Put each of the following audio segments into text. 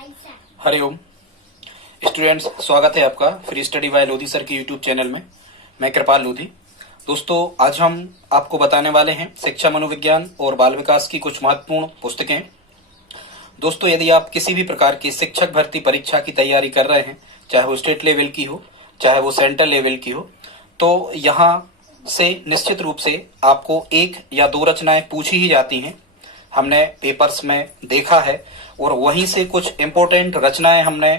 Hariom students, स्वागत है आपका free study bye Lodhi sir के यूट्यूब चैनल में। मैं कृपाल लोधी। दोस्तों, आज हम आपको बताने वाले हैं शिक्षा मनोविज्ञान और बाल विकास की कुछ महत्वपूर्ण पुस्तकें। दोस्तों, यदि आप किसी भी प्रकार की शिक्षक भर्ती परीक्षा की तैयारी कर रहे हैं, चाहे वो स्टेट लेवल की हो, चाहे वो सेंट्रल लेवल की हो, तो यहाँ से निश्चित रूप से आपको एक या दो रचनाएं पूछी ही जाती हैं। हमने पेपर्स में देखा है और वहीं से कुछ इम्पोर्टेंट रचनाएं हमने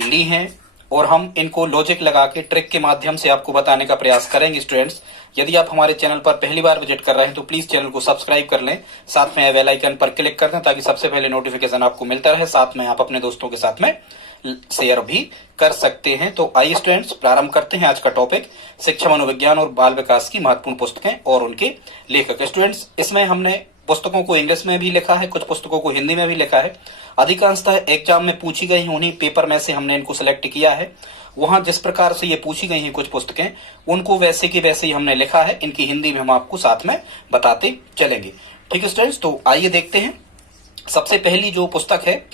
ली हैं और हम इनको लॉजिक लगा के ट्रिक के माध्यम से आपको बताने का प्रयास करेंगे। स्टूडेंट्स, यदि आप हमारे चैनल पर पहली बार विजिट कर रहे हैं तो प्लीज चैनल को सब्सक्राइब कर लें, साथ में बेल आइकन पर क्लिक कर दें ताकि सबसे पहले नोटिफिकेशन आपको मिलता रहे। साथ में आप अपने दोस्तों के साथ में शेयर भी कर सकते हैं। तो आइए स्टूडेंट्स, प्रारंभ करते हैं आज का टॉपिक, शिक्षा मनोविज्ञान और बाल विकास की महत्वपूर्ण पुस्तकें और उनके लेखक। स्टूडेंट्स, इसमें हमने पुस्तकों को इंग्लिश में भी लिखा है, कुछ पुस्तकों को हिंदी में भी लिखा है। अधिकांशतः एग्जाम में पूछी गई उन्हीं पेपर में से हमने इनको सिलेक्ट किया है। वहां जिस प्रकार से ये पूछी गई हैं कुछ पुस्तकें, उनको वैसे की वैसे ही हमने लिखा है। इनकी हिंदी में हम आपको साथ में बताते चलेंगे। ठीक है स्टूडेंट्स, तो आइए देखते हैं। सबसे पहली जो पुस्तक है,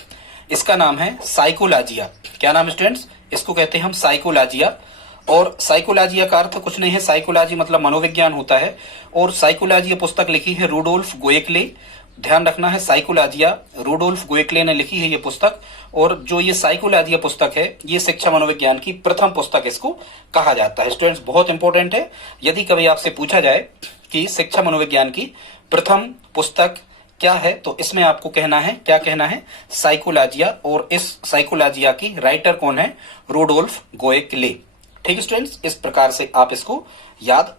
इसका नाम है साइकोलॉजिया। क्या नाम है स्टूडेंट्स? इसको कहते हैं हम साइकोलॉजिया। और साइकोलॉजिया का अर्थ कुछ नहीं है, साइकोलॉजी मतलब मनोविज्ञान होता है। और साइकोलॉजिया पुस्तक लिखी है रूडोल्फ गोएकले। ध्यान रखना है, साइकोलॉजिया रूडोल्फ गोएकले ने लिखी है ये पुस्तक। और जो ये साइकोलॉजिया पुस्तक है, ये शिक्षा मनोविज्ञान की प्रथम पुस्तक इसको कहा जाता है। स्टूडेंट्स, बहुत इंपॉर्टेंट है। यदि कभी आपसे पूछा जाए कि शिक्षा मनोविज्ञान की प्रथम पुस्तक क्या है, तो इसमें आपको कहना है, क्या कहना है? साइकोलॉजिया। और इस साइकोलॉजिया की राइटर कौन है? रूडोल्फ गोएकले। ठीक है स्टूडेंट्स, इस प्रकार से आप इसको याद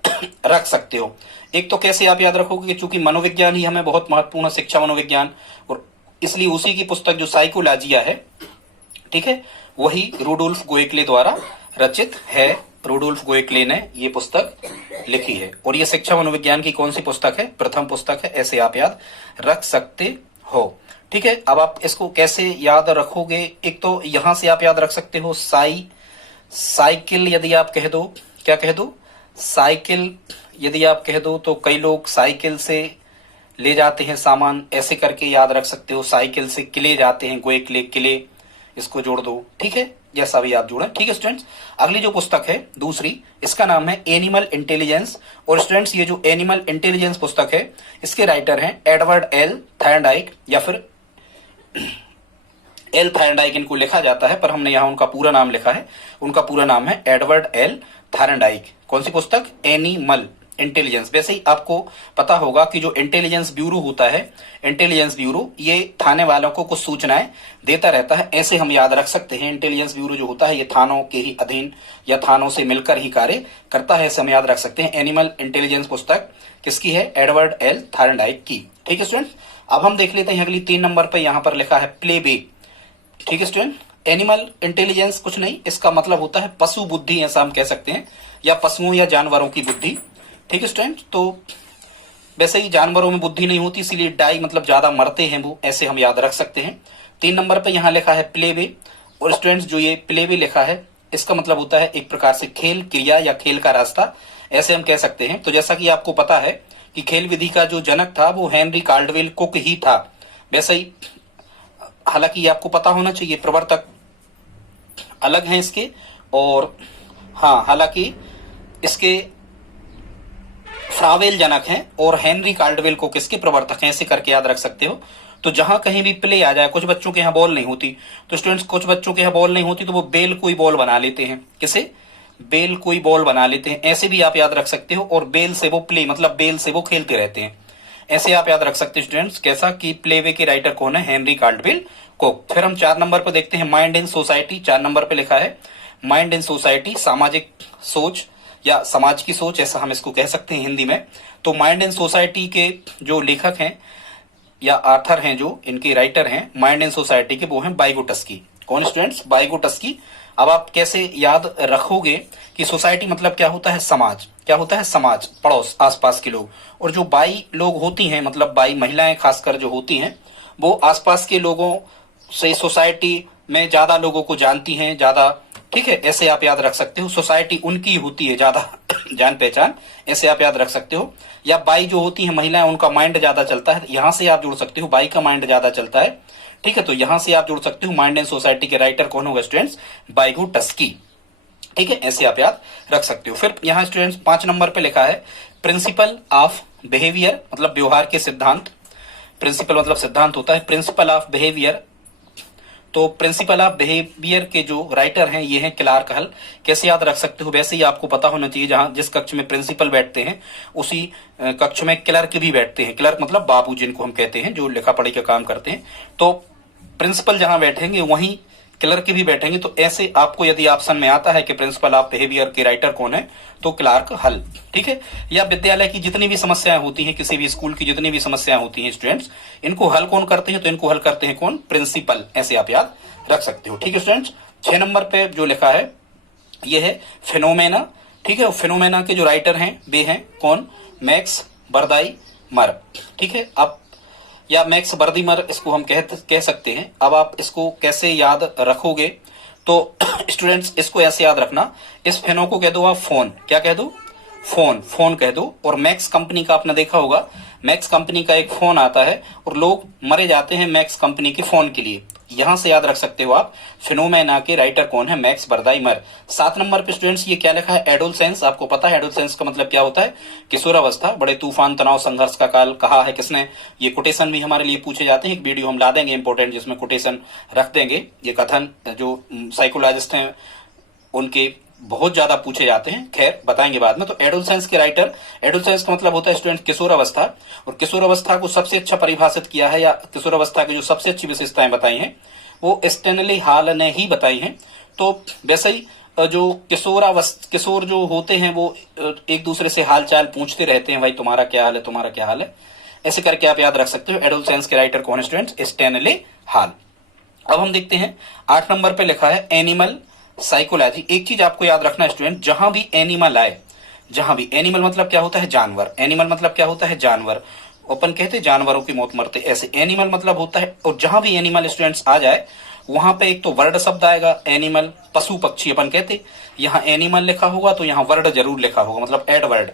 रख सकते हो। एक तो कैसे आप याद रखोगे, चूंकि मनोविज्ञान ही हमें बहुत महत्वपूर्ण है, शिक्षा मनोविज्ञान, और इसलिए उसी की पुस्तक जो साइकोलॉजिया है, ठीक है, वही रूडोल्फ गोएकले द्वारा रचित है। रूडोल्फ गोएकले ने ये पुस्तक लिखी है। और ये शिक्षा मनोविज्ञान की कौन सी पुस्तक है? प्रथम पुस्तक है। ऐसे आप याद रख सकते हो। ठीक है, अब आप इसको कैसे याद रखोगे? एक तो यहां से आप याद रख सकते हो साइकिल। यदि आप कह दो, क्या कह दो? साइकिल यदि आप कह दो तो कई लोग साइकिल से ले जाते हैं सामान, ऐसे करके याद रख सकते हो। साइकिल से किले जाते हैं, गोएकले किले, इसको जोड़ दो। ठीक है, जैसा भी आप जोड़ें। ठीक है स्टूडेंट्स, अगली जो पुस्तक है दूसरी, इसका नाम है एनिमल इंटेलिजेंस। और स्टूडेंट्स, ये जो एनिमल इंटेलिजेंस पुस्तक है, इसके राइटर हैं एडवर्ड एल थायरनडाइक, या फिर एल थायरनडाइक इनको लिखा जाता है, पर हमने यहाँ उनका पूरा नाम लिखा है। उनका पूरा नाम है एडवर्ड एल थायरनडाइक। कौन सी पुस्तक? Animal intelligence. वैसे ही आपको पता होगा कि जो इंटेलिजेंस ब्यूरो होता है, इंटेलिजेंस ब्यूरो ये थाने वालों को कुछ सूचनाएं देता रहता है, ऐसे हम याद रख सकते हैं। इंटेलिजेंस ब्यूरो जो होता है, ये थानों के ही अधीन या थानों से मिलकर ही कार्य करता है, ऐसे हम याद रख सकते हैं। एनिमल इंटेलिजेंस पुस्तक किसकी है? एडवर्ड एल थायरनडाइक की। ठीक है स्टूडेंट, अब हम देख लेते हैं अगली 3 नंबर पर, यहाँ पर लिखा है प्ले बे। ठीक है स्टूडेंट, एनिमल इंटेलिजेंस कुछ नहीं, इसका मतलब होता है पशु बुद्धि, ऐसा हम कह सकते हैं, या पशुओं या जानवरों की बुद्धि। ठीक है स्टूडेंट, तो वैसे ही जानवरों में बुद्धि नहीं होती, इसीलिए डाई मतलब ज्यादा मरते हैं वो, ऐसे हम याद रख सकते हैं। 3 नंबर पे यहाँ लिखा है प्ले वे। और स्टूडेंट्स, जो ये प्ले वे लिखा है, इसका मतलब होता है एक प्रकार से खेल क्रिया या खेल का रास्ता, ऐसे हम कह सकते हैं। तो जैसा कि आपको पता है कि खेल विधि का जो जनक था वो हेनरी कार्डवेल कुक ही था। वैसे ही, हालांकि आपको पता होना चाहिए, प्रवर्तक अलग हैं इसके, और हाँ, हालांकि इसके फ्रावेल जनक हैं और हेनरी कार्डवेल को किसके प्रवर्तक हैं, ऐसे करके याद रख सकते हो। तो जहां कहीं भी प्ले आ जाए, कुछ बच्चों के यहाँ बॉल नहीं होती, तो स्टूडेंट्स कुछ बच्चों के यहाँ बॉल नहीं होती तो वो बेल कोई बॉल बना लेते हैं। किसे? बेल कोई बॉल बना लेते हैं, ऐसे भी आप याद रख सकते हो। और बेल से वो प्ले मतलब बेल से वो खेलते रहते हैं, ऐसे आप याद रख सकते हैं स्टूडेंट्स। कैसा कि प्लेवे के राइटर कौन है? Henry Caudwell cook. फिर हम 4 नंबर पर देखते हैं माइंड इन सोसाइटी। 4 नंबर पे लिखा है माइंड इन सोसाइटी, सामाजिक सोच या समाज की सोच, ऐसा हम इसको कह सकते हैं हिंदी में। तो माइंड इन सोसाइटी के जो लेखक हैं या आथर हैं, जो इनके राइटर हैं माइंड इन सोसाइटी के, वो हैं बाइगोटस्की। कौन स्टूडेंट्स? बाइगोटस्की। अब आप कैसे याद रखोगे कि सोसाइटी मतलब क्या होता है? समाज। क्या होता है? समाज, पड़ोस, आसपास के लोग। और जो बाई लोग होती हैं, मतलब बाई महिलाएं खासकर जो होती हैं, वो आसपास के लोगों से सोसाइटी में ज्यादा लोगों को जानती हैं, ज्यादा। ठीक है, ऐसे आप याद रख सकते हो। सोसाइटी उनकी होती है ज्यादा जान पहचान, ऐसे आप याद रख सकते हो। या बाई जो होती है महिलाएं, उनका माइंड ज्यादा चलता है, यहां से आप जोड़ सकते हो, बाई का माइंड ज्यादा चलता है। ठीक है, तो यहां से आप जोड़ सकते हो माइंड एंड सोसाइटी के राइटर कौन होगा स्टूडेंट्स, बाइगोटस्की। ठीक है, ऐसे आप याद रख सकते हो। फिर यहाँ स्टूडेंट्स 5 नंबर पे लिखा है प्रिंसिपल ऑफ बिहेवियर, मतलब व्यवहार के सिद्धांत। प्रिंसिपल मतलब सिद्धांत होता है, प्रिंसिपल ऑफ बिहेवियर। तो प्रिंसिपल ऑफ बिहेवियर के जो राइटर हैं ये हैं क्लार्क हल। कैसे याद रख सकते हो, वैसे ही आपको पता होना चाहिए, जहां जिस कक्ष में प्रिंसिपल बैठते हैं उसी कक्ष में क्लर्क भी बैठते हैं। क्लर्क मतलब बाबू जिनको हम कहते हैं, जो लिखा पढ़ी का काम करते हैं। तो प्रिंसिपल जहां बैठेंगे वहीं क्लर्क भी बैठेंगे। तो ऐसे आपको यदि ऑप्शन में आता है कि प्रिंसिपल ऑफ बिहेवियर के राइटर कौन है, तो क्लार्क हल। ठीक है, या विद्यालय की जितनी भी समस्याएं होती हैं, किसी भी स्कूल की जितनी भी समस्याएं होती हैं स्टूडेंट्स, इनको हल कौन करते हैं, तो इनको हल करते हैं कौन, प्रिंसिपल। ऐसे आप याद रख सकते हो। ठीक है स्टूडेंट्स, 6 नंबर पे जो लिखा है ये है फिनोमेना। ठीक है, फिनोमेना के जो राइटर हैं वे हैं कौन, मैक्स बर्दाइमर। ठीक है, अब या मैक्स बर्दिमर इसको हम कह सकते हैं। अब आप इसको कैसे याद रखोगे, तो स्टूडेंट्स इसको ऐसे याद रखना, इस फेनो को कह दो आप फोन। क्या कह दो, फोन। फोन कह दो। और मैक्स कंपनी का आपने देखा होगा, मैक्स कंपनी का एक फोन आता है और लोग मरे जाते हैं मैक्स कंपनी के फोन के लिए। यहां से याद रख सकते हो आप, फिनोमेना के राइटर कौन है, मैक्स बर्दाइमर। 7 नंबर पे स्टूडेंट्स ये क्या लिखा है, एडोलसेंस। आपको पता है एडोलसेंस का मतलब क्या होता है, किशोरावस्था। बड़े तूफान तनाव संघर्ष का काल कहा है किसने, ये कोटेशन भी हमारे लिए पूछे जाते हैं। एक वीडियो हम ला देंगे इंपॉर्टेंट, जिसमें कोटेशन रख देंगे। ये कथन जो साइकोलॉजिस्ट हैं उनके बहुत ज्यादा पूछे जाते हैं, खैर बताएंगे बाद में। तो एडोलसेंस के राइटर, एडोलसेंस का मतलब होता है स्टूडेंट किशोरावस्था। और किशोरावस्था को सबसे अच्छा परिभाषित किया है, या किशोरावस्था की जो सबसे अच्छी विशेषताएं बताई हैं वो स्टैनली हॉल ने ही बताई हैं। तो वैसे ही जो किशोर जो होते हैं वो एक दूसरे से हाल चाल पूछते रहते हैं, भाई तुम्हारा क्या हाल है, तुम्हारा क्या हाल है, ऐसे करके आप याद रख सकते हो। एडोलसेंस के राइटर कौन है स्टूडेंट्स, स्टैनली हॉल। अब हम देखते हैं 8 नंबर पे लिखा है एनिमल साइकोलॉजी। एक चीज आपको याद रखना है स्टूडेंट, जहां भी एनिमल आए, जहां भी एनिमल मतलब क्या होता है, जानवर। एनिमल मतलब क्या होता है, जानवर। अपन कहते हैं जानवरों की मौत मरते, ऐसे एनिमल मतलब होता है। और जहां भी एनिमल स्टूडेंट्स आ जाए वहां पे एक तो वर्ड शब्द आएगा, एनिमल पशु पक्षी अपन कहते, यहाँ एनिमल लिखा होगा तो यहाँ वर्ड जरूर लिखा होगा, मतलब एड वर्ड।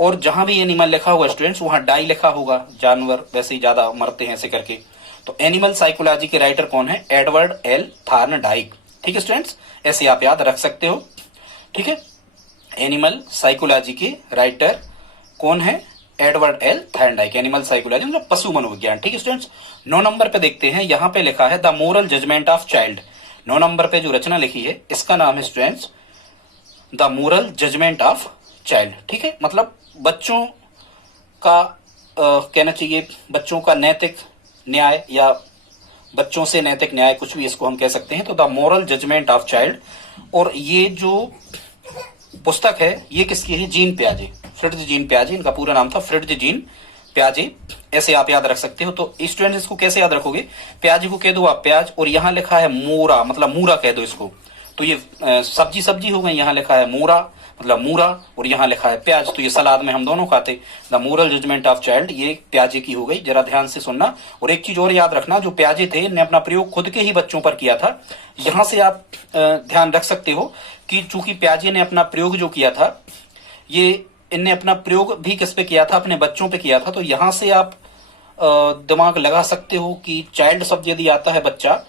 और जहां भी एनिमल लिखा होगा स्टूडेंट्स वहां डाई लिखा होगा, जानवर वैसे ही ज्यादा मरते हैं ऐसे करके। तो एनिमल साइकोलॉजी के राइटर कौन है, एडवर्ड एल थार्नडाइक। ठीक है स्टूडेंट्स, ऐसे आप याद रख सकते हो। ठीक है, एनिमल साइकोलॉजी के राइटर कौन है, Edward L Thorndike. Animal psychology मतलब पशु मनोविज्ञान। ठीक है स्टूडेंट्स, 9 नंबर पे देखते हैं, यहां पे लिखा है the moral judgement of child. 9 number पे जो रचना लिखी है इसका नाम है students the moral judgement of child. ठीक है, मतलब बच्चों का कहना चाहिए बच्चों का नैतिक न्याय, या बच्चों से नैतिक न्याय, कुछ भी इसको हम कह सकते हैं। तो the moral judgement of child. और ये जो पुस्तक है ये किसकी है, जीन पियाजे, फ्रिट्ज जीन पियाजे, इनका पूरा नाम था फ्रिट्ज जीन पियाजे। ऐसे आप याद रख सकते हो। तो स्टूडेंट्स इसको कैसे याद रखोगे, प्याज को कह दो आप प्याज, और यहाँ लिखा है मोरा मतलब मूरा कह दो इसको, तो ये सब्जी सब्जी हो गई। यहाँ लिखा है मोरा मतलब मूरा, और यहाँ लिखा है प्याज, तो ये सलाद में हम दोनों खाते। The moral judgement of child ये प्याजे की हो गई, जरा ध्यान से सुनना। और एक चीज और याद रखना, जो प्याजे थे इन्हें अपना प्रयोग खुद के ही बच्चों पर किया था। यहां से आप ध्यान रख सकते हो कि चूंकि प्याजे ने अपना प्रयोग जो किया था, ये इनने अपना प्रयोग भी किस पे किया था, अपने बच्चों पे किया था। तो यहां से आप दिमाग लगा सकते हो कि चाइल्ड शब्द यदि आता है बच्चा,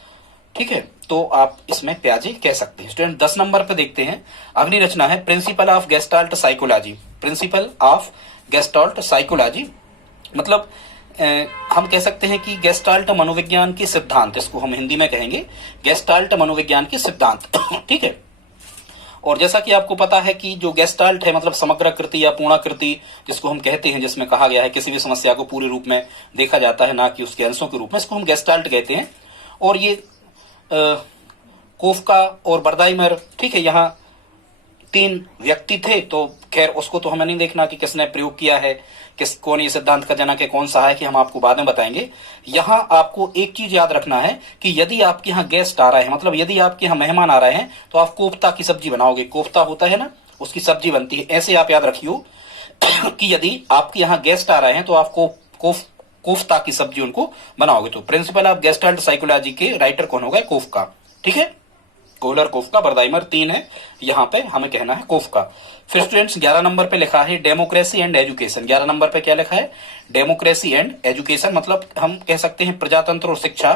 ठीक है, तो आप इसमें प्याजे कह सकते हैं। स्टूडेंट 10 नंबर पे देखते हैं, अगली रचना है principle of gestalt psychology. Principle of gestalt psychology मतलब हम कह सकते हैं कि गेस्टाल्ट मनोविज्ञान के सिद्धांत, इसको हम हिंदी में कहेंगे गेस्टाल्ट मनोविज्ञान के सिद्धांत। ठीक है, और जैसा कि आपको पता है कि जो गेस्टाल्ट है मतलब समग्र कृति या पूर्णाकृति जिसको हम कहते हैं, जिसमें कहा गया है किसी भी समस्या को पूरे रूप में देखा जाता है, ना कि उसके अंशों के रूप में, इसको हम गेस्टाल्ट कहते हैं। और ये कोफका और बर्दाइमर, ठीक है, यहाँ 3 व्यक्ति थे। तो खैर उसको तो हमें नहीं देखना कि किसने प्रयोग किया है, कौन ये सिद्धांत का जनक है, कौन सा है, कि हम आपको बाद में बताएंगे। यहाँ आपको एक चीज याद रखना है कि यदि आपके यहाँ गेस्ट आ रहे हैं, मतलब यदि आपके यहाँ मेहमान आ रहे हैं, तो आप कोफ्ता की सब्जी बनाओगे। कोफ्ता होता है ना, उसकी सब्जी बनती है। ऐसे आप याद रखियो कि यदि आपके यहाँ गेस्ट आ रहे हैं तो आप कोफ्ता की सब्जी उनको बनाओगे। तो प्रिंसिपल ऑफ गेस्टाल्ट साइकोलॉजी के राइटर कौन होगा, कोफका। ठीक है, कोहलर, कोफका, बर्दाइमर 3 है, यहाँ पे हमें कहना है कोफका। फिर स्टूडेंट्स 11 नंबर पे लिखा है डेमोक्रेसी एंड एजुकेशन। 11 नंबर पे क्या लिखा है, डेमोक्रेसी एंड एजुकेशन मतलब हम कह सकते हैं प्रजातंत्र और शिक्षा।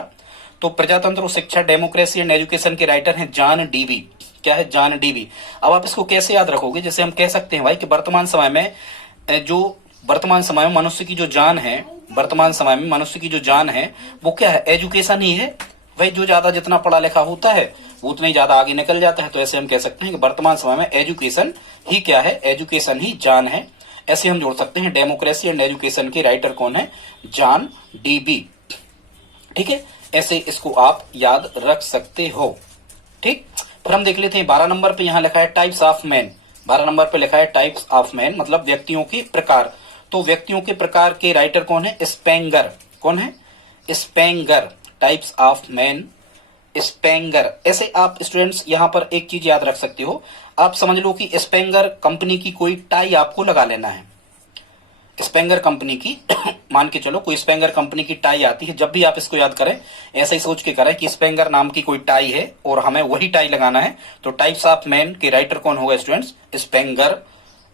तो प्रजातंत्र और शिक्षा, डेमोक्रेसी एंड एजुकेशन के राइटर हैं जॉन डीवी। क्या है? John Dewey. अब आप इसको कैसे याद रखोगे? जैसे हम कह सकते हैं भाई कि वर्तमान समय में मनुष्य की जो जान है, वर्तमान समय में मनुष्य की जो जान है वो क्या है? एजुकेशन ही है भाई। जो ज्यादा जितना पढ़ा लिखा होता है वो उतना ही ज्यादा आगे निकल जाता है। तो ऐसे हम कह सकते हैं कि वर्तमान समय में एजुकेशन ही क्या है? एजुकेशन ही जान है। ऐसे हम जोड़ सकते हैं। डेमोक्रेसी एंड एजुकेशन के राइटर कौन है? John Dewey. ठीक है, ऐसे इसको आप याद रख सकते हो। ठीक, फिर हम देख लेते हैं 12 नंबर पे यहाँ लिखा है टाइप्स ऑफ मैन। 12 नंबर पे लिखा है टाइप्स ऑफ मैन, मतलब व्यक्तियों के प्रकार। तो व्यक्तियों के प्रकार के राइटर कौन है? स्पेंगर। कौन है? Spranger. Types of man, Spranger. ऐसे आप स्टूडेंट्स यहाँ पर एक चीज याद रख सकते हो। आप समझ लो कि स्पेंगर कंपनी की कोई टाई आपको लगा लेना है। स्पेंगर कंपनी की मान के चलो कोई स्पेंगर कंपनी की टाई आती है। जब भी आप इसको याद करें ऐसा ही सोच के करें कि स्पेंगर नाम की कोई टाई है और हमें वही टाई लगाना है। तो टाइप्स ऑफ मैन के राइटर कौन होगा स्टूडेंट्स? स्पेंगर।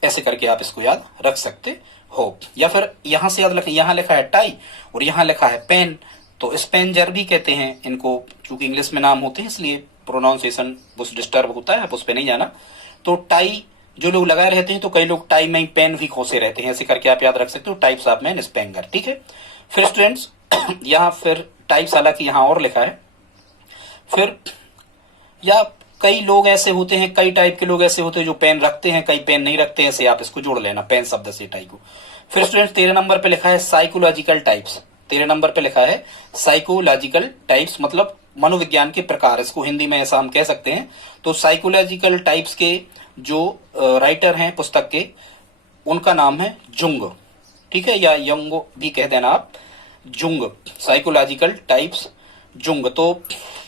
ऐसे करके आप इसको याद रख सकते हो। या फिर यहां से याद रखें, यहां लिखा है टाई और यहां लिखा है पेन, तो स्पेंजर भी कहते हैं इनको। चूंकि इंग्लिश में नाम होते हैं इसलिए प्रोनाउंसिएशन कुछ डिस्टर्ब होता है, आप उस पर नहीं जाना। तो टाई जो लोग लगाए रहते हैं तो कई लोग टाई में पेन भी खोसे रहते हैं। ऐसे करके आप याद रख सकते हो टाइप्स ऑफ मैन, स्पेंगर। ठीक है, फिर स्टूडेंट्स यहाँ फिर टाइप्स हालांकि यहाँ और लिखा है। फिर या कई लोग ऐसे होते हैं, कई टाइप के लोग ऐसे होते हैं जो पेन रखते हैं, कई पेन नहीं रखते हैं। ऐसे आप इसको जोड़ लेना पेन शब्द से टाई को। फिर स्टूडेंट्स 13 नंबर पे लिखा है साइकोलॉजिकल टाइप्स। 13 नंबर पे लिखा है साइकोलॉजिकल टाइप्स, मतलब मनोविज्ञान के प्रकार। इसको हिंदी में ऐसा हम कह सकते हैं। तो साइकोलॉजिकल टाइप्स के जो राइटर हैं पुस्तक के, उनका नाम है जुंग। ठीक है, या यंग भी कह देना आप, जुंग। Psychological types, Jung. तो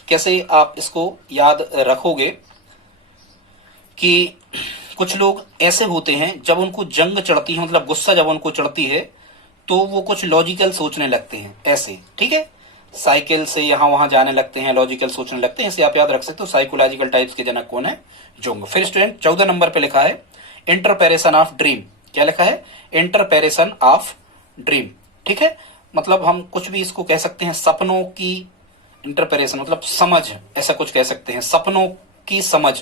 कैसे आप इसको याद रखोगे कि कुछ लोग ऐसे होते हैं जब उनको जंग चढ़ती है, मतलब गुस्सा जब उनको चढ़ती है तो वो कुछ लॉजिकल सोचने लगते हैं ऐसे। ठीक है, साइकिल से यहां वहां जाने लगते हैं, लॉजिकल सोचने लगते हैं। इसे आप याद रख सकते हो। साइकोलॉजिकल टाइप्स के जनक कौन है? जुंग। फिर स्टूडेंट 14 नंबर पे लिखा है इंटरपेरेशन ऑफ ड्रीम। क्या लिखा है? इंटरपेरेशन ऑफ ड्रीम। ठीक है, मतलब हम कुछ भी इसको कह सकते हैं, सपनों की इंटरपेरेशन मतलब समझ, ऐसा कुछ कह सकते हैं, सपनों की समझ।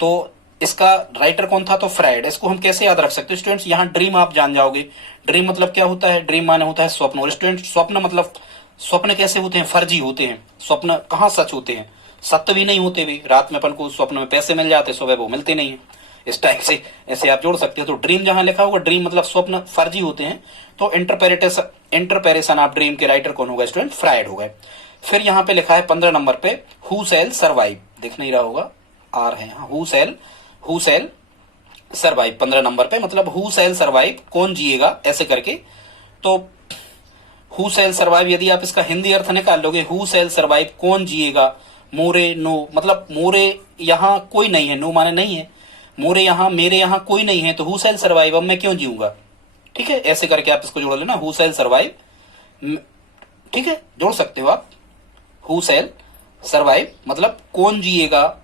तो इसका राइटर कौन था? तो फ्राइड। इसको हम कैसे याद रख सकते हैं स्टूडेंट्स? यहाँ ड्रीम आप जान जाओगे। ड्रीम मतलब क्या होता है? ड्रीम माने होता है स्वप्न। और स्टूडेंट स्वप्न मतलब, स्वप्न कैसे होते हैं? फर्जी होते हैं। स्वप्न कहाँ सच होते हैं? सत्य भी नहीं होते भी। रात में अपन को स्वप्न में पैसे मिल जाते, सुबह वो मिलते नहीं है। इस टाइप से ऐसे आप जोड़ सकते हो। तो ड्रीम जहां लिखा होगा, ड्रीम मतलब स्वप्न फर्जी होते हैं। तो इंटरपेरेशन ऑफ ड्रीम के राइटर कौन होगा स्टूडेंट? फ्राइड हो गए। फिर यहाँ पे लिखा है 15 नंबर पे हु सेल सर्वाइव। दिख नहीं रहा होगा, आर है, हु सेल सर्वाइव 15 नंबर पे, मतलब हु सेल सर्वाइव, कौन जिएगा, ऐसे करके। तो हु सेल सर्वाइव यदि आप इसका हिंदी अर्थ निकाल लोगे, हु सेल सर्वाइव, कौन जिएगा। मोरे नो, मतलब मोरे यहाँ कोई नहीं है, नो माने नहीं है। मोरे यहाँ, मेरे यहाँ कोई नहीं है, तो हु सेल सर्वाइव, अब मैं क्यों जीऊंगा। ठीक है, ऐसे करके आप इसको जोड़ लेना, हु सेल सर्वाइव। ठीक है, जोड़ सकते हो आप। हु सेल सर्वाइव मतलब कौन जिएगा,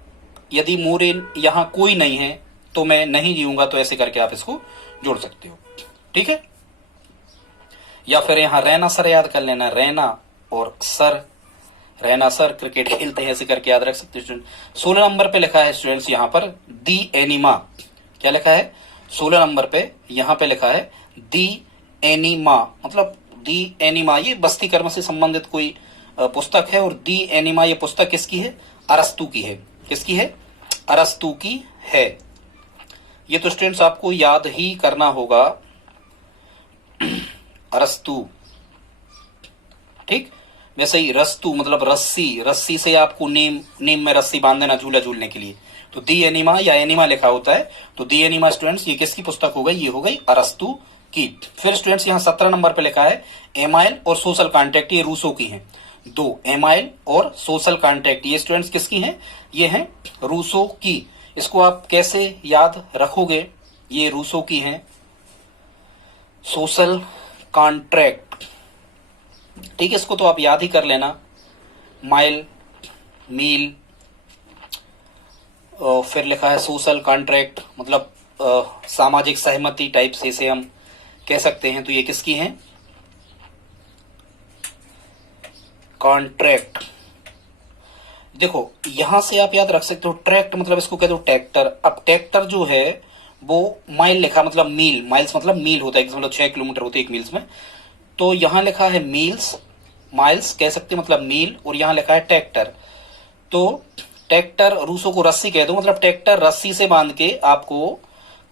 यदि मोरे यहाँ कोई नहीं है तो मैं नहीं जीऊंगा। तो ऐसे करके आप इसको जोड़ सकते हो। ठीक है, या फिर यहाँ रैना सर याद कर लेना, रैना और सर, रैना सर क्रिकेट खेलते हैं, ऐसे करके याद रख सकते हो स्टूडेंट। 16 नंबर पे लिखा है स्टूडेंट्स यहाँ पर दी एनिमा। क्या लिखा है? 16 नंबर पे यहाँ पे लिखा है दी एनिमा, मतलब दी एनिमा ये बस्ती कर्म से संबंधित कोई पुस्तक है। और दी एनिमा ये पुस्तक किसकी है? अरस्तु की है। किसकी है? अरस्तु की है। ये तो स्टूडेंट्स आपको याद ही करना होगा, अरस्तु। ठीक, वैसे ही रस्तु मतलब रस्सी, रस्सी से आपको नीम में रस्सी बांध देना झूला झूलने के लिए। तो दी एनिमा या एनिमा लिखा होता है। तो दी एनिमा स्टूडेंट्स ये किसकी पुस्तक हो गई? ये हो गई अरस्तु की। फिर स्टूडेंट्स यहाँ 17 नंबर पे लिखा है एमाइल और सोशल कॉन्ट्रैक्ट, ये रूसो की हैं। दो, एमाइल और सोशल कॉन्ट्रैक्ट, ये स्टूडेंट्स किसकी हैं? ये हैं रूसो की। इसको आप कैसे याद रखोगे? ये रूसो की हैं, सोशल कॉन्ट्रैक्ट। ठीक है, इसको तो आप याद ही कर लेना, माइल, मील। फिर लिखा है सोशल कॉन्ट्रैक्ट मतलब सामाजिक सहमति टाइप से इसे हम कह सकते हैं। तो ये किसकी हैं? कॉन्ट्रैक्ट। देखो यहां से आप याद रख सकते हो ट्रैक्ट मतलब इसको कहते हो ट्रैक्टर। अब ट्रैक्टर जो है वो माइल लिखा मतलब मील, माइल्स मतलब मील होता है, मतलब 6 किलोमीटर होते हैं एक मील्स में। तो यहाँ लिखा है मील्स, माइल्स कह सकते हैं मतलब मील, और यहाँ लिखा है ट्रैक्टर। तो ट्रैक्टर रूसों को रस्सी कह दो, मतलब ट्रैक्टर रस्सी से बांध के आपको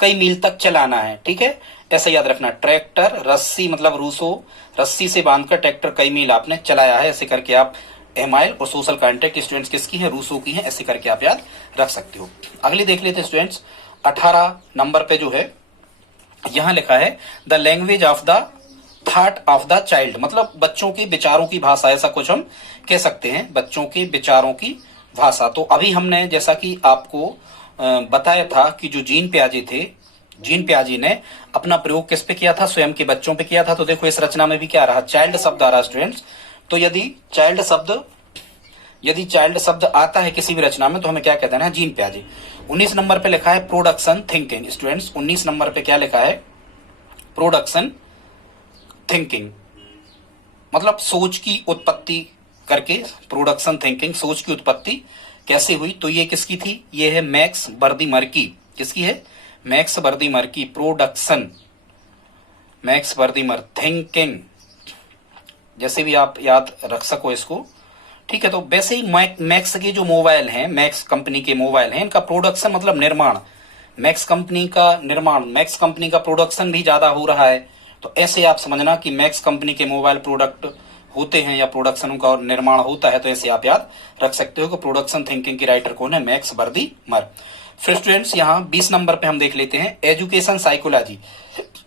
कई मील तक चलाना है, ठीक है, ऐसा याद रखना। ट्रैक्टर रस्सी मतलब रूसो रस्सी से बांधकर ट्रैक्टर कई मील आपने चलाया है, ऐसे करके आप एमाइल और सोशल कॉन्ट्रैक्ट स्टूडेंट्स किसकी है, रूसो की है, ऐसे करके आप याद रख सकते हो। अगली देख लेते हैं स्टूडेंट्स, 18 नंबर पे जो है यहां लिखा है the language of the thought of the child, मतलब बच्चों के विचारों की भाषा, ऐसा कुछ हम कह सकते हैं, बच्चों के विचारों की भाषा। तो अभी हमने जैसा कि आपको बताया था कि जो जीन प्याजे थे, जीन प्याजे ने अपना प्रयोग किस पे किया था, स्वयं के बच्चों पे किया था। तो देखो इस रचना में भी क्या रहा, चाइल्ड शब्द आ रहा स्टूडेंट्स। तो यदि चाइल्ड शब्द आता है किसी भी रचना में तो हमें क्या कहते हैं, जीन प्याजे। 19 नंबर पे लिखा है प्रोडक्शन थिंकिंग स्टूडेंट्स, 19 नंबर पे क्या लिखा है, प्रोडक्शन थिंकिंग, मतलब सोच की उत्पत्ति करके, प्रोडक्शन थिंकिंग सोच की उत्पत्ति कैसे हुई। तो ये किसकी थी, ये है मैक्स बर्दीमर की, किसकी है, मैक्स बर्दीमर की। प्रोडक्शन मैक्स बर्दीमर, थिंकिंग जैसे भी आप याद रख सको इसको, ठीक है। तो वैसे ही मैक्स के जो मोबाइल हैं, मैक्स कंपनी के मोबाइल हैं, इनका प्रोडक्शन मतलब निर्माण, मैक्स कंपनी का निर्माण, मैक्स कंपनी का प्रोडक्शन भी ज्यादा हो रहा है। तो ऐसे आप समझना कि मैक्स कंपनी के मोबाइल प्रोडक्ट होते हैं या प्रोडक्शन का निर्माण होता है, तो ऐसे आप याद रख सकते हो कि प्रोडक्शन थिंकिंग की राइटर कौन है, मैक्स बर्दीमर। फिर स्टूडेंट्स यहाँ 20 नंबर पे हम देख लेते हैं एजुकेशन साइकोलॉजी,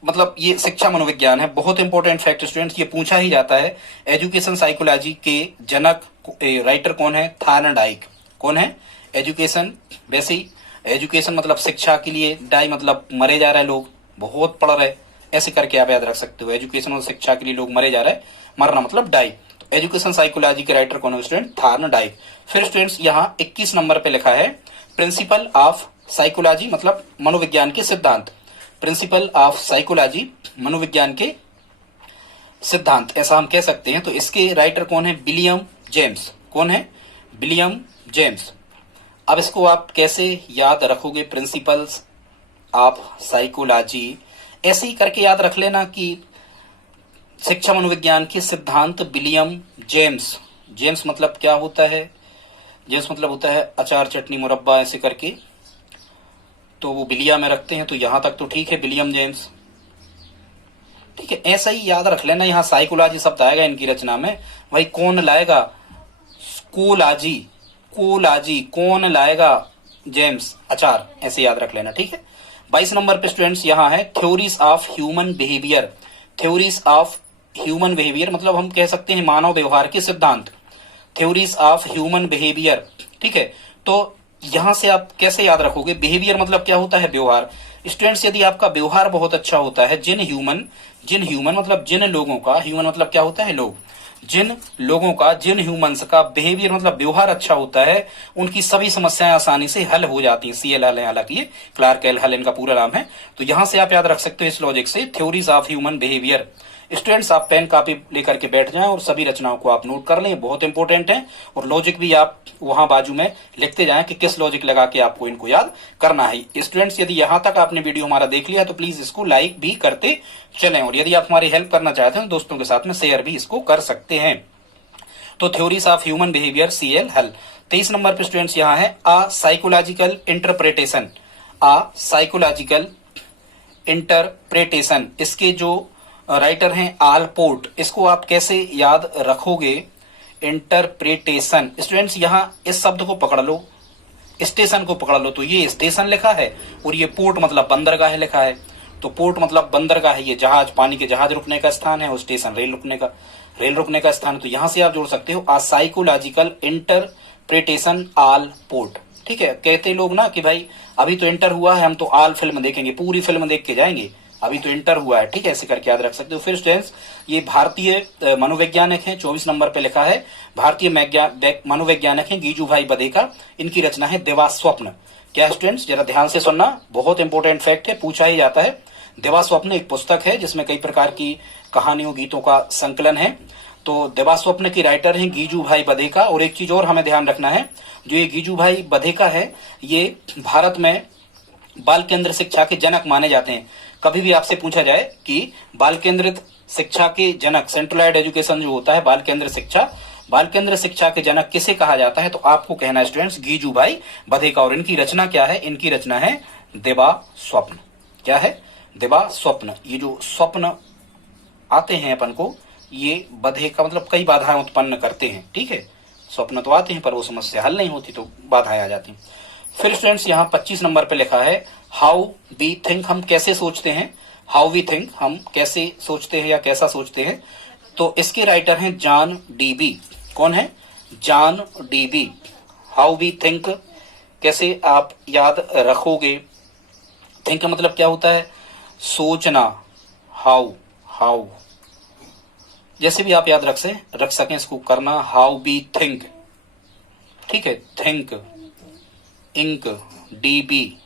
मतलब ये शिक्षा मनोविज्ञान है, बहुत इंपॉर्टेंट फैक्ट स्टूडेंट्स, ये पूछा ही जाता है। एजुकेशन साइकोलॉजी के जनक राइटर कौन है, थार्नडाइक। कौन है, एजुकेशन, वैसे ही एजुकेशन मतलब शिक्षा के लिए, डाई मतलब मरे जा रहे लोग, बहुत पढ़ रहे, ऐसे करके आप याद रख सकते हो। एजुकेशन और शिक्षा के लिए लोग मरे जा रहे, मरना मतलब डाई। तो एजुकेशन साइकोलॉजी के राइटर कौन है स्टूडेंट, थार्नडाइक। फिर स्टूडेंट्स यहाँ 21 नंबर पे लिखा है प्रिंसिपल ऑफ साइकोलॉजी, मतलब मनोविज्ञान के सिद्धांत, प्रिंसिपल ऑफ साइकोलॉजी मनोविज्ञान के सिद्धांत, ऐसा हम कह सकते हैं। तो इसके राइटर कौन है, विलियम जेम्स। कौन है, विलियम जेम्स। अब इसको आप कैसे याद रखोगे, प्रिंसिपल्स ऑफ साइकोलॉजी, ऐसे ही करके याद रख लेना कि शिक्षा मनोविज्ञान के सिद्धांत विलियम जेम्स। जेम्स मतलब क्या होता है, जेम्स मतलब होता है अचार चटनी मुरब्बा, ऐसे करके, तो वो बिलिया में रखते हैं। तो यहां तक तो ठीक है, विलियम जेम्स, ठीक है, ऐसा ही याद रख लेना। यहाँ साइकोलॉजी शब्द आएगा इनकी रचना में, वही कौन लाएगा, कोलाजी, कोलाजी कौन लाएगा, जेम्स, अचार, ऐसे याद रख लेना, ठीक है। 22 नंबर पे स्टूडेंट्स यहाँ है theories of human behaviour, theories of human behaviour मतलब हम कह सकते हैं मानव व्यवहार के सिद्धांत, थ्योरीज ऑफ ह्यूमन बिहेवियर, ठीक है। तो यहां से आप कैसे याद रखोगे, बिहेवियर मतलब क्या होता है, व्यवहार। स्टूडेंट्स यदि आपका व्यवहार बहुत अच्छा होता है, जिन ह्यूमन मतलब जिन लोगों का, ह्यूमन मतलब क्या होता है, लोग, जिन लोगों का, जिन ह्यूमंस का बिहेवियर मतलब व्यवहार अच्छा होता है, उनकी सभी समस्याएं आसानी से हल हो जाती हैं। CL हल है, हालांकि ये क्लार्क एल हल इनका पूरा नाम है। तो यहां से आप याद रख सकते हो इस लॉजिक से, theories of human behaviour. Students आप पेन कॉपी लेकर के बैठ जाएं और सभी रचनाओं को आप नोट कर लें, बहुत इंपॉर्टेंट है। और लॉजिक भी आप वहां बाजू में लिखते जाएं कि किस लॉजिक लगा के आपको इनको याद करना है। स्टूडेंट्स यदि यहां तक आपने वीडियो हमारा देख लिया तो प्लीज इसको लाइक भी करते चलें, और यदि आप हमारी हेल्प करना चाहते हैं दोस्तों के साथ में शेयर भी इसको कर सकते हैं। तो theories of human behaviour, CL हल। 23 नंबर पे स्टूडेंट्स यहाँ है a psychological interpretation, a psychological interpretation, इसके जो राइटर हैं आलपोर्ट, इसको आप कैसे याद रखोगे, इंटरप्रिटेशन। स्टूडेंट्स यहाँ इस शब्द को पकड़ लो, स्टेशन को पकड़ लो, तो ये स्टेशन लिखा है और ये पोर्ट मतलब बंदरगाह लिखा है। तो पोर्ट मतलब बंदरगाह है, ये जहाज, पानी के जहाज रुकने का स्थान है, और स्टेशन रेल रुकने का स्थान। तो यहां से आप जोड़ सकते हो आ साइकोलॉजिकल इंटरप्रिटेशन आल पोर्ट, ठीक है। कहते लोग ना कि भाई अभी तो इंटर हुआ है, हम तो आल फिल्म देखेंगे, पूरी फिल्म देख के जाएंगे, अभी तो इंटर हुआ है, ठीक है, ऐसे करके याद रख सकते हो। फिर स्टूडेंट्स ये भारतीय मनोवैज्ञानिक हैं, 24 नंबर पे लिखा है भारतीय मनोवैज्ञानिक हैं गीजू भाई बदेका, इनकी रचना है देवास्वप्न। क्या स्टूडेंट्स जरा ध्यान से सुनना, बहुत इंपॉर्टेंट फैक्ट है, पूछा ही जाता है। देवास्वप्न एक पुस्तक है जिसमें कई प्रकार की कहानियों, गीतों का संकलन है। तो देवा स्वप्न की राइटर हैं गीजू भाई बधेका। और एक चीज और हमें ध्यान रखना है, जो ये गीजू भाई बधेका है, ये भारत में बाल केंद्र शिक्षा के जनक माने जाते हैं। कभी भी आपसे पूछा जाए कि बाल केंद्रित शिक्षा के जनक, सेंट्रलाइज्ड एजुकेशन जो होता है, बाल केंद्र शिक्षा के जनक किसे कहा जाता है, तो आपको कहना है स्टूडेंट्स गीजू भाई बधेका। और इनकी रचना क्या है? इनकी रचना है देवा स्वप्न। क्या है? देवा स्वप्न। ये जो स्वप्न आते हैं अपन को, ये बधेका मतलब कई बाधाएं उत्पन्न करते हैं। ठीक है, स्वप्न तो आते हैं पर वो समस्या हल नहीं होती, तो बाधाएं आ जाती हैं। फिर स्टूडेंट्स यहाँ 25 नंबर पे लिखा है हाउ वी थिंक, हम कैसे सोचते हैं। हाउ वी थिंक, हम कैसे सोचते हैं या कैसा सोचते हैं। तो इसके राइटर हैं जॉन डीबी। कौन है? John Dewey. How we think कैसे आप याद रखोगे? थिंक का मतलब क्या होता है? सोचना। हाउ जैसे भी आप याद रख सकें इसको करना। How we think. ठीक है, थिंक, इंक, डीबी,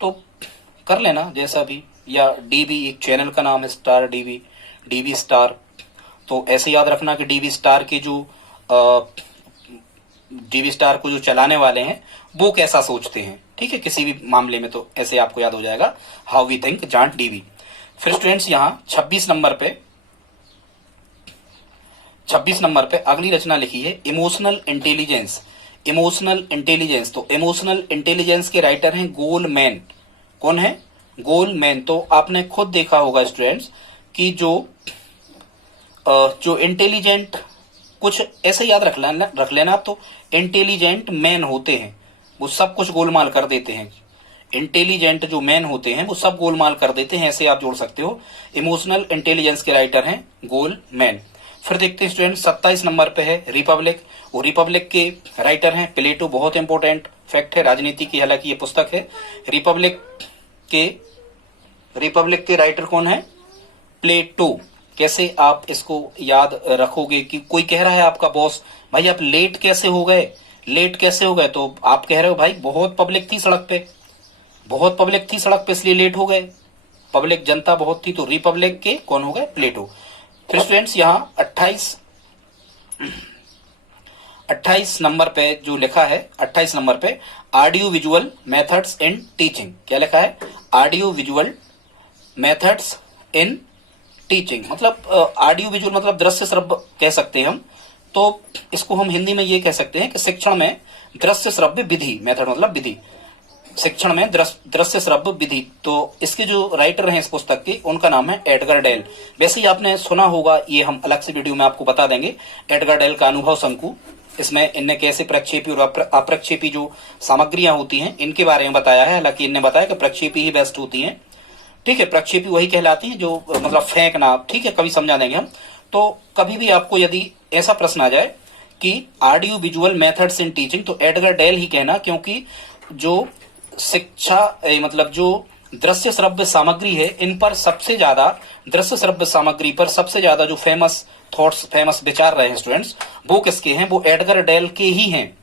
तो कर लेना जैसा भी, या डीबी एक चैनल का नाम है, स्टार डीबी, डीबी स्टार। तो ऐसे याद रखना कि डीबी स्टार के जो डीबी स्टार को जो चलाने वाले हैं वो कैसा सोचते हैं। ठीक है, किसी भी मामले में, तो ऐसे आपको याद हो जाएगा how we think, John Dewey. फिर स्टूडेंट्स यहाँ 26 नंबर पे अगली रचना लिखी है इमोशनल इंटेलिजेंस। इमोशनल इंटेलिजेंस, तो इमोशनल इंटेलिजेंस के राइटर हैं गोलमैन। कौन है? गोलमैन। तो आपने खुद देखा होगा स्टूडेंट्स कि जो इंटेलिजेंट, कुछ ऐसे याद रख लेना आप, तो इंटेलिजेंट मैन होते हैं वो सब कुछ गोलमाल कर देते हैं। इंटेलिजेंट जो मैन होते हैं वो सब गोलमाल कर देते हैं, ऐसे आप जोड़ सकते हो। इमोशनल इंटेलिजेंस के राइटर हैं गोलमैन। फिर देखते हैं स्टूडेंट 27 नंबर पे है रिपब्लिक। वो रिपब्लिक के राइटर हैं प्लेटो। बहुत इंपॉर्टेंट फैक्ट है राजनीति की, हालांकि ये पुस्तक है। रिपब्लिक के राइटर कौन है? प्लेटो। कैसे आप इसको याद रखोगे कि कोई कह रहा है आपका बॉस, भाई आप लेट कैसे हो गए, तो आप कह रहे हो भाई बहुत पब्लिक थी सड़क पे, इसलिए लेट हो गए, पब्लिक जनता बहुत थी। तो रिपब्लिक के कौन हो गए? प्लेटो। फिर स्टूडेंट्स यहाँ 28 नंबर पे जो लिखा है, 28 नंबर पे audio visual methods in teaching. क्या लिखा है? Audio visual methods in teaching. मतलब ऑडियो विजुअल मतलब दृश्य श्रव्य कह सकते हैं हम। तो इसको हम हिंदी में ये कह सकते हैं कि शिक्षण में दृश्य श्रव्य विधि, मेथड मतलब विधि, शिक्षण में दृश्य श्रव्य विधि। तो इसके जो राइटर हैं इस पुस्तक के, उनका नाम है एडगर डेल। वैसे ही आपने सुना होगा, ये हम अलग से वीडियो में आपको बता देंगे, एडगर डेल का अनुभव शंकु। इसमें इनने कैसे प्रक्षेपी और अप्रक्षेपी जो सामग्रियां होती हैं इनके बारे में बताया है। हालांकि इनने बताया कि प्रक्षेपी ही बेस्ट होती हैं। ठीक है, प्रक्षेपी वही कहलाती हैं जो मतलब फेंकना। ठीक है, कभी समझा देंगे हम। तो कभी भी आपको यदि ऐसा प्रश्न आ जाए कि audio visual methods in teaching, तो एडगर डेल ही कहना, क्योंकि जो शिक्षा मतलब जो दृश्य श्रव्य सामग्री है, इन पर सबसे ज्यादा, दृश्य श्रव्य सामग्री पर सबसे ज्यादा जो फेमस थॉट्स, फेमस विचार रहे हैं स्टूडेंट्स, वो किसके हैं? वो एडगर डेल के ही हैं।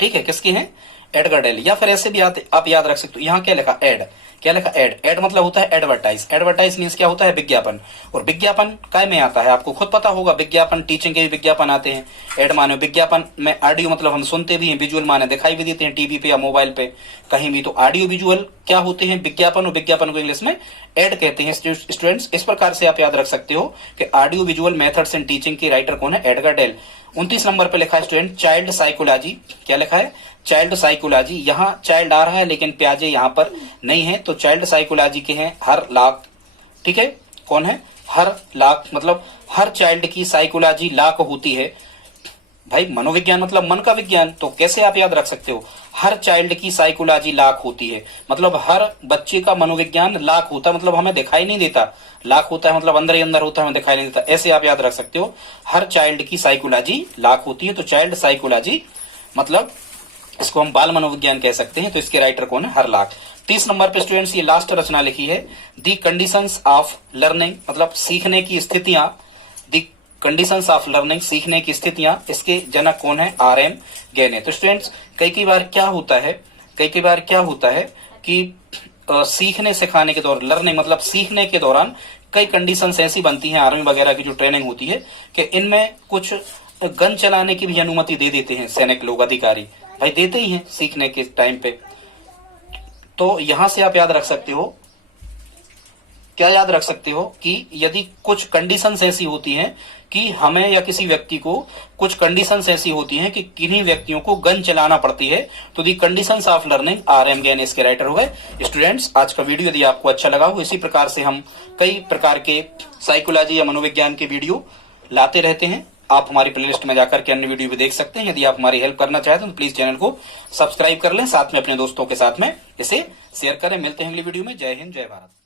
ठीक है, किसके हैं? Edgar Dale. या फिर ऐसे भी आप याद रख सकते हो, यहाँ क्या लिखा? एड। क्या लिखा? एड। एड मतलब होता है एडवर्टाइज। एडवर्टाइज मीन्स क्या होता है? विज्ञापन। और विज्ञापन काय में आता है? आपको खुद पता होगा, विज्ञापन, टीचिंग के भी विज्ञापन आते हैं। एड माने विज्ञापन में, ऑडियो मतलब हम सुनते भी हैं, विजुअल माने दिखाई भी देते हैं टीवी पे या मोबाइल पे कहीं भी। तो ऑडियो विजुअल क्या होते हैं? विज्ञापन। और विज्ञापन को इंग्लिश में एड कहते हैं स्टूडेंट्स। इस प्रकार से आप याद रख सकते हो कि audio visual methods in teaching के राइटर कौन है? Edgar del. 29 नंबर पे लिखा है स्टूडेंट चाइल्ड साइकोलॉजी। क्या लिखा है? Child psychology. यहाँ चाइल्ड आ रहा है लेकिन प्याजे यहाँ पर नहीं है, तो चाइल्ड साइकोलॉजी के हैं हर लाख। ठीक है, कौन है? हर लाख, मतलब हर चाइल्ड की साइकोलॉजी लाख होती है। भाई मनोविज्ञान मतलब मन का विज्ञान, तो कैसे आप याद रख सकते हो? हर चाइल्ड की साइकोलॉजी लाख होती है, मतलब हर बच्चे का मनोविज्ञान लाख होता है, मतलब हमें दिखाई नहीं देता। लाख होता है मतलब अंदर ही अंदर होता है, हमें दिखाई नहीं देता। ऐसे आप याद रख सकते हो, हर चाइल्ड की साइकोलॉजी लाख होती है। तो चाइल्ड साइकोलॉजी मतलब इसको हम बाल मनोविज्ञान कह सकते हैं। तो इसके राइटर कौन है? हर लाख। 30 नंबर पे स्टूडेंट्स ये लास्ट रचना लिखी है दी कंडीशंस ऑफ लर्निंग, मतलब सीखने की स्थितियां। दी कंडीशंस ऑफ लर्निंग, सीखने की स्थितियां। इसके जनक कौन है? आर.एम. गेने। तो स्टूडेंट्स कई बार क्या होता है कि सीखने सिखाने के दौरान, लर्निंग मतलब सीखने के दौरान कई कंडीशंस ऐसी बनती हैं आर्मी वगैरह की जो ट्रेनिंग होती है कि इनमें कुछ गन चलाने की भी अनुमति दे देते हैं सैनिक लोग, अधिकारी भाई देते ही हैं सीखने के टाइम पे। तो यहां से आप याद रख सकते हो, क्या याद रख सकते हो कि यदि कुछ कंडीशंस ऐसी होती हैं कि हमें या किसी व्यक्ति को कुछ कंडीशंस ऐसी होती हैं कि किन्हीं व्यक्तियों को गन चलाना पड़ती है, तो the conditions of learning R M Gagne इसके राइटर हो गए। स्टूडेंट्स, आज का वीडियो यदि आपको अच्छा लगा हो, इसी प्रकार से हम कई प्रकार के साइकोलॉजी या मनोविज्ञान के वीडियो लाते रहते हैं। आप हमारी प्लेलिस्ट में जाकर के अन्य वीडियो भी देख सकते हैं। यदि आप हमारी हेल्प करना चाहते हैं तो प्लीज चैनल को सब्सक्राइब कर लें, साथ में अपने दोस्तों के साथ में इसे शेयर करें। मिलते हैं अगली वीडियो में। जय हिंद, जय भारत।